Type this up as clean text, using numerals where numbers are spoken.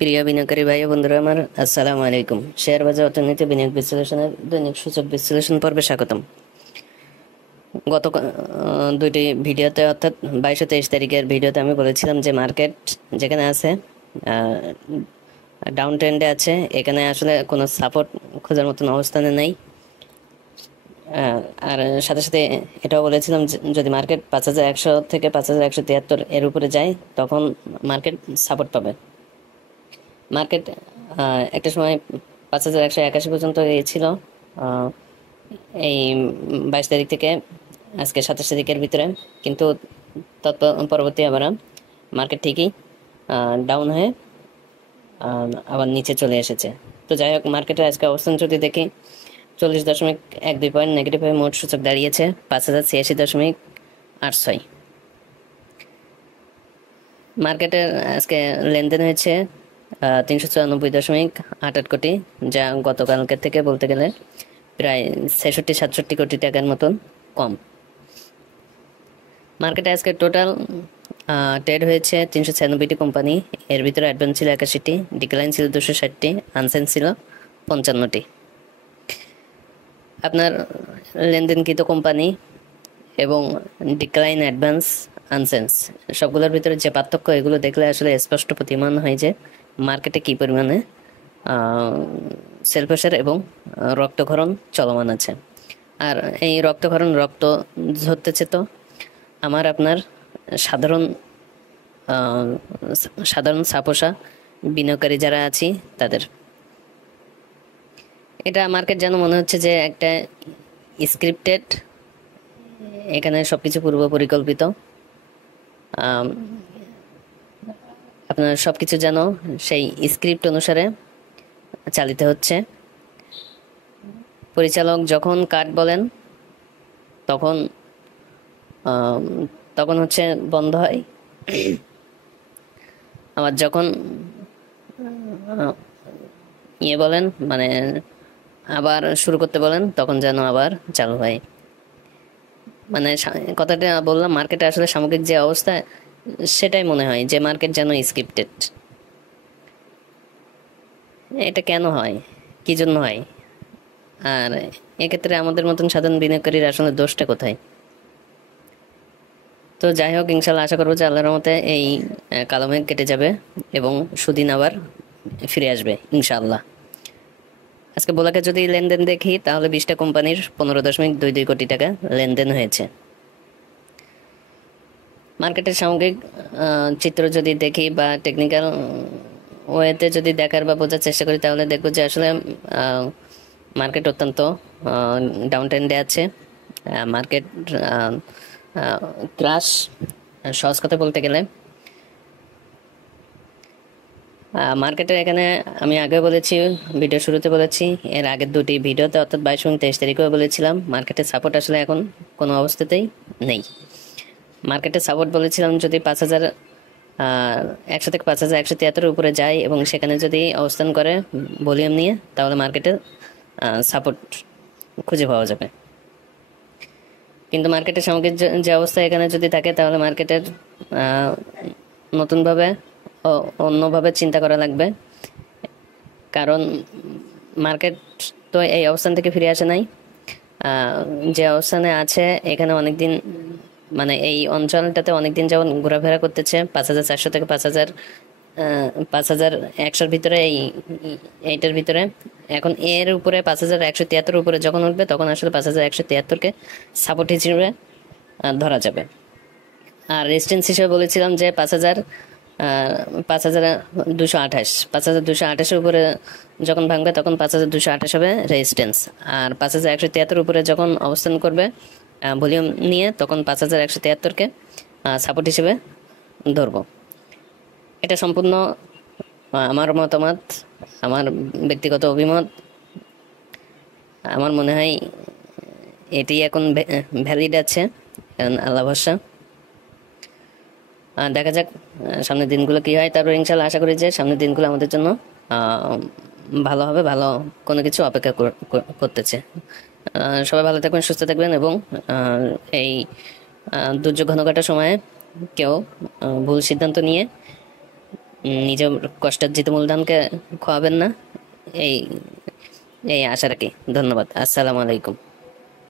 প্রিয় বিনিয়োগকারী ভাই ও বন্ধুরা আমার আসসালামু আলাইকুম। শেয়ার বাজার অর্থনীতি বিনিয়োগ বিশ্লেষণের দৈনিক সূচক বিশ্লেষণ পর্বে স্বাগতম। গত দুইটি ভিডিওতে অর্থাৎ 22 ও 23 তারিখের ভিডিওতে আমি বলেছিলাম যে মার্কেট যেখানে আছে ডাউন ট্রেন্ডে আছে, এখানে আসলে কোনো সাপোর্ট খোঁজার মতন অবস্থানে নেই। আর সাথে সাথে এটাও বলেছিলাম যদি মার্কেট 5100 থেকে 5173 এর উপরে যায় তখন মার্কেট সাপোর্ট পাবে। মার্কেট একটা সময় 5181 পর্যন্ত গিয়েছিল এই 22 তারিখ থেকে আজকে 27 তারিখের ভিতরে, কিন্তু পরবর্তী আবার মার্কেট ঠিকই ডাউন হয়ে আবার নিচে চলে এসেছে। তো যাই হোক, মার্কেটের আজকে অবস্থান যদি দেখি 40.12 পয়েন্ট নেগেটিভ হয়ে মোট সূচক দাঁড়িয়েছে 5086.86। মার্কেটের আজকে লেনদেন হয়েছে 394.88 কোটি, যা গতকালকের থেকে বলতে গেলে প্রায় 66-67 কোটি টাকার মতন কম। মার্কেটে আজকে টোটাল ট্রেড হয়েছে 396টি কোম্পানি, এর ভিতরে অ্যাডভান্স ছিল 81টি, ডিক্লাইন ছিল 260টি, আনসেন্স ছিল 55টি। আপনার লেনদেনকৃত কোম্পানি এবং ডিক্লাইন, অ্যাডভান্স, আনসেন্স সবগুলোর ভিতরে যে পার্থক্য, এগুলো দেখলে আসলে স্পষ্ট প্রতীয়মান হয় যে মার্কেটে কী পরিমাণে সেল প্রেসার এবং রক্তক্ষরণ চলমান আছে। আর এই রক্তক্ষরণ, রক্ত ঝরতেছে তো আমার আপনার সাধারণ সাপোসা বিনিয়োগকারী যারা আছি তাদের। এটা মার্কেট যেন মনে হচ্ছে যে একটা স্ক্রিপ্টেড, এখানে সবকিছু পূর্ব পরিকল্পিত। আপনার সবকিছু যেন সেই স্ক্রিপ্ট অনুসারে চালিত হচ্ছে। পরিচালক যখন কাট বলেন তখন তখন হচ্ছে বন্ধ হয়, আবার যখন বলেন মানে আবার শুরু করতে বলেন তখন যেন আবার চালু হয়। মানে কথাটা বললাম, মার্কেটে আসলে সামগ্রিক যে অবস্থা সেটাই মনে হয় যে মার্কেট যেন স্ক্রিপ্টেড। এটা কেন হয়, কি জন্য হয়? আর এক্ষেত্রে আমাদের মতন সাধারণ বিনিয়োগকারীর আসলে দোষটা কোথায়? তো যাই হোক, ইনশাল্লাহ আশা করবো যে আল্লাহর রহমতে এই কালো মেঘ কেটে যাবে এবং সুদিন আবার ফিরে আসবে ইনশাআল্লাহ। আজকে বোলাকে যদি লেনদেন দেখি তাহলে 20টা কোম্পানির 15.22 কোটি টাকা লেনদেন হয়েছে। মার্কেটের সামগ্রিক চিত্র যদি দেখি বা টেকনিক্যাল ওয়েতে যদি দেখার বা বোঝার চেষ্টা করি তাহলে দেখবো যে আসলে মার্কেট অত্যন্ত ডাউন ট্রেন্ডে আছে। মার্কেট ক্রাশ, সহজ কথা বলতে গেলে মার্কেটের এখানে আমি আগে বলেছি, ভিডিও শুরুতে বলেছি, এর আগের দুটি ভিডিওতে অর্থাৎ 22 এবং 23 তারিখেও বলেছিলাম মার্কেটের সাপোর্ট আসলে এখন কোনো অবস্থাতেই নেই। মার্কেটের সাপোর্ট বলেছিলাম যদি 5100 থেকে 5173 উপরে যায় এবং সেখানে যদি অবস্থান করে ভলিউম নিয়ে, তাহলে মার্কেটের সাপোর্ট খুঁজে পাওয়া যাবে। কিন্তু মার্কেটের সামগ্রিক যে অবস্থা এখানে যদি থাকে তাহলে মার্কেটের নতুনভাবে অন্যভাবে চিন্তা করা লাগবে, কারণ মার্কেট তো এই অবস্থান থেকে ফিরে আসে নাই। যে অবস্থানে আছে এখানে অনেকদিন, মানে এই অঞ্চলটাতে অনেকদিন যেমন ঘোরাফেরা করতেছে 5400 থেকে 5100 ভিতরে, এইটার ভিতরে এখন এর উপরে 5173 উপরে যখন উঠবে তখন আসলে 5173-কে সাপোর্ট হিসেবে ধরা যাবে। আর রেজিস্ট্যান্স হিসেবে বলেছিলাম যে 5228 উপরে যখন ভাঙবে তখন 5228 হবে রেজিস্ট্যান্স, আর 5173 উপরে যখন অবস্থান করবে ভলিউম নিয়ে তখন 5173-কে সাপোর্ট হিসেবে ধরব। এটা সম্পূর্ণ আমার মতামত, আমার ব্যক্তিগত অভিমত। আমার মনে হয় এটি এখন ভ্যালিড আছে, কারণ আল্লাহ ভরসা। দেখা যাক সামনের দিনগুলো কি হয়। তারপর ইনশাল্লাহ আশা করি যে সামনের দিনগুলো আমাদের জন্য ভালো হবে, ভালো কোনো কিছু অপেক্ষা করতেছে। সবাই ভালো থাকবেন, সুস্থ থাকবেন এবং এই দুর্যোগ ঘনঘটার সময়ে কেউ ভুল সিদ্ধান্ত নিয়ে নিজের কষ্টার্জিত মূলধনকে খোয়াবেন না, এই এই আশা রাখি। ধন্যবাদ। আসসালামু আলাইকুম।